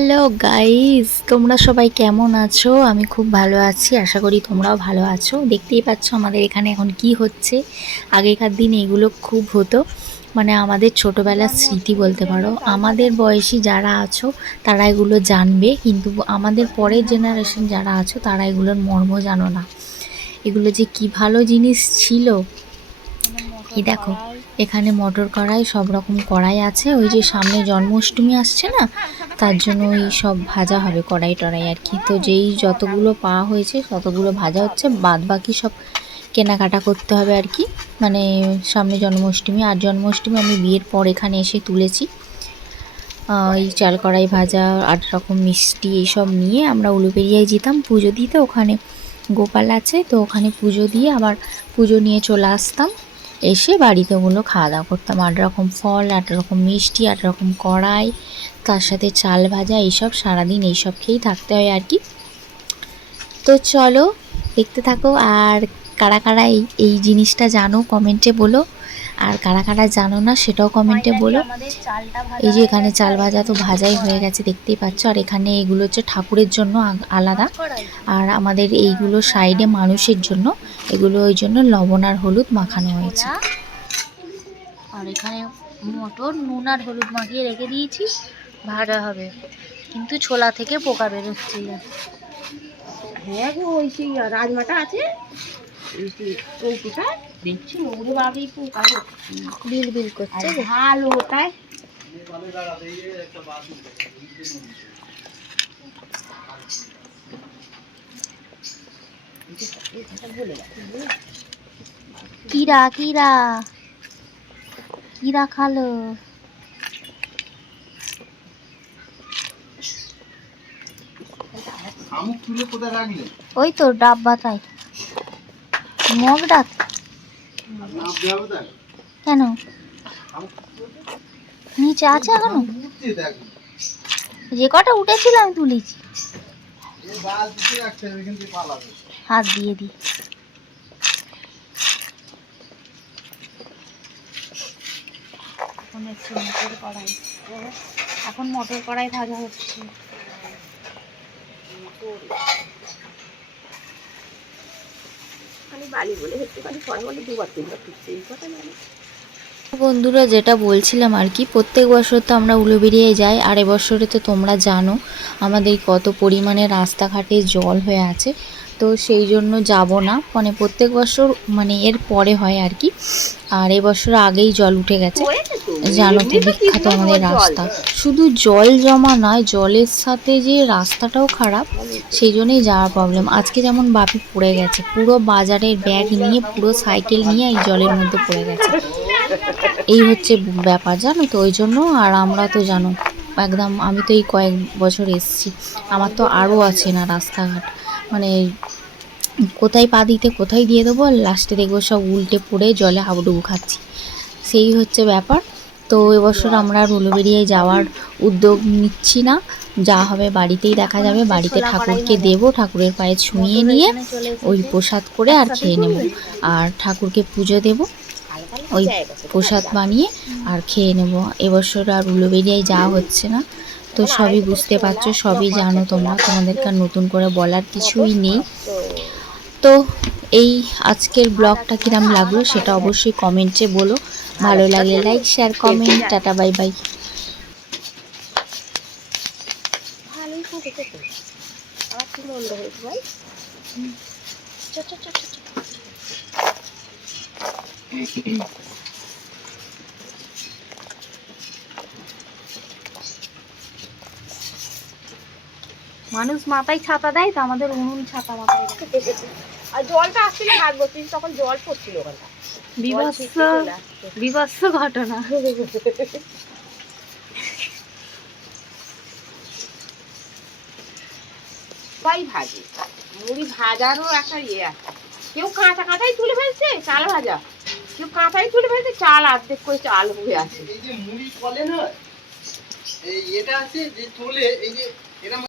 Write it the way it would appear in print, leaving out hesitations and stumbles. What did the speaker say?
Hello guys, তোমরা সবাই কেমন আছো? আমি খুব ভালো আছি, আশা করি তোমরাও ভালো আছো। দেখতেই পাচ্ছ আমাদের এখানে এখন কি হচ্ছে। আগেকার দিন এগুলো খুব হতো, মানে আমাদের ছোটবেলার স্মৃতি বলতে পারো। আমাদের বয়সী যারা আছো তারা এগুলো জানবে, কিন্তু আমাদের পরের জেনারেশন যারা আছো তারা এগুলোর মর্ম জানো না। এগুলো যে কি ভালো জিনিস ছিল। এই দেখো, এখানে মটর কড়াই, সব রকম কড়াই আছে। ওই যে সামনে জন্মাষ্টমী আসছে না, তার জন্য ওই সব ভাজা হবে কড়াই টড়াই আর কি। তো যেই যতগুলো পাওয়া হয়েছে ততগুলো ভাজা হচ্ছে, বাদ বাকি সব কেনাকাটা করতে হবে আর কি। মানে সামনে জন্মাষ্টমী, আর জন্মাষ্টমী আমি বিয়ের পর এখানে এসে তুলেছি। এই চাল কড়াই ভাজা, 8 রকম মিষ্টি, এইসব নিয়ে আমরা উলুবেড়িয়ায় যেতাম পুজো দিতে। ওখানে গোপাল আছে, তো ওখানে পুজো দিয়ে আবার পুজো নিয়ে চলে আসতাম। এসে বাড়িতে ওগুলো খাওয়া দাওয়া করতাম। 8 রকম ফল, 8 রকম মিষ্টি, 8 রকম কড়াই, তার সাথে চাল ভাজা, এইসব সারাদিন এইসব খেয়েই থাকতে হয় আর কি। তো চলো দেখতে থাকো। আর কারা কারা এই জিনিসটা জানো কমেন্টে বলো, আর কারা কারা জানো না সেটাও কমেন্টে বলো। এই যে এখানে চাল ভাজা তো ভাজাই হয়ে গেছে, দেখতেই পাচ্ছ। আর এখানে এগুলো হচ্ছে ঠাকুরের জন্য আলাদা, আর আমাদের এইগুলো সাইডে মানুষের জন্য। এগুলো ওই জন্য লবণ আর হলুদ মাখানো হয়েছে। আর এখানে মটর নুন আর হলুদ মাখিয়ে রেখে দিয়েছি, ভাজা হবে। কিন্তু ছোলা থেকে পোকা বেরোচ্ছে। হ্যাঁ গো, ওই সেই রাজমাটা আছে কৌটোটা, দেখছি ওরে বাবা পোকা বিল বিল করছে। ভালো ওটাই। কিরা কিরা কিরা খালো। ওই তো ডাব্বাটাই মগ ডাক। কেন নিচে আছে এখনো? যে কটা উঠেছিল আমি তুলেছি। হাত দিয়ে দিই। মটর কড়াই, এখন মটর কড়াই ভাজা হচ্ছে। বন্ধুরা, যেটা বলছিলাম আর কি, প্রত্যেক বছর তো আমরা উলুবেড়িয়ায় যাই, আর এবছরে তো তোমরা জানো আমাদের কত পরিমাণে রাস্তাঘাটে জল হয়ে আছে। তো সেই জন্য যাব না, মানে প্রত্যেক বছর মানে এর পরে হয় আর কি। আর এবছর আগেই জল উঠে গেছে, জানো তো বিখ্যাত আমাদের রাস্তা। শুধু জল জমা নয়, জলের সাথে যে রাস্তাটাও খারাপ, সেই জন্যই যাওয়ার প্রবলেম। আজকে যেমন বাপি পড়ে গেছে, পুরো বাজারের ব্যাগ নিয়ে, পুরো সাইকেল নিয়ে এই জলের মধ্যে পড়ে গেছে। এই হচ্ছে ব্যাপার, জানো তো। ওই জন্য, আর আমরা তো জানো একদম, আমি তো এই কয়েক বছর এসেছি, আমার তো আরও আছে না রাস্তাঘাট, মানে কোথায় পা দিতে কোথায় দিয়ে দেবো, আর লাস্টে দেখবো সব উল্টে পড়ে জলে হাবুডুবু খাচ্ছি। সেই হচ্ছে ব্যাপার। তো এবছর আমরা আর উলুবেড়িয়ায় যাওয়ার উদ্যোগ নিচ্ছি না, যা হবে বাড়িতেই দেখা যাবে। বাড়িতে ঠাকুরকে দেবো, ঠাকুরের পায়ে ছুঁয়ে নিয়ে ওই প্রসাদ করে আর খেয়ে নেব। আর ঠাকুরকে পুজো দেব, ওই প্রসাদ বানিয়ে আর খেয়ে নেব। এবছর আর উলুবেড়িয়ায় যাওয়া হচ্ছে না। তো সবই বুঝতে পারছো, সবই জানো তোমরা, তোমাদেরকে আর নতুন করে বলার কিছুই নেই। তো এই আজকের ব্লগটা কিরম লাগলো সেটা অবশ্যই কমেন্টে বলো। ভালো লাগলে like, share, comment. Tata, bye bye. ভালোই ফুটেছে তো, আমার কি মন্দ হয়েছে ভাই। মানুষ মাথায় ছাতা দেয়, তো আমাদের উনুন ছাতা মাথায় দেয়। আর জলটা আসলে ভাগ বসছিল, তখন জল পড়ছিল ওখানটা। বিভৎস ঘটনা। ভাই ভাজি মুড়ি ভাজারও একটা ইয়ে আছে। কেউ কাঁচা কাঁচাই তুলে ফেলছে চাল ভাজা, কেউ কাঁচাই তুলে ফেলছে চাল, অর্ধেক করে চাল হয়ে আছে। এই যে মুড়ি বলে না, এই এটা আছে যে চলে, এই যে এরা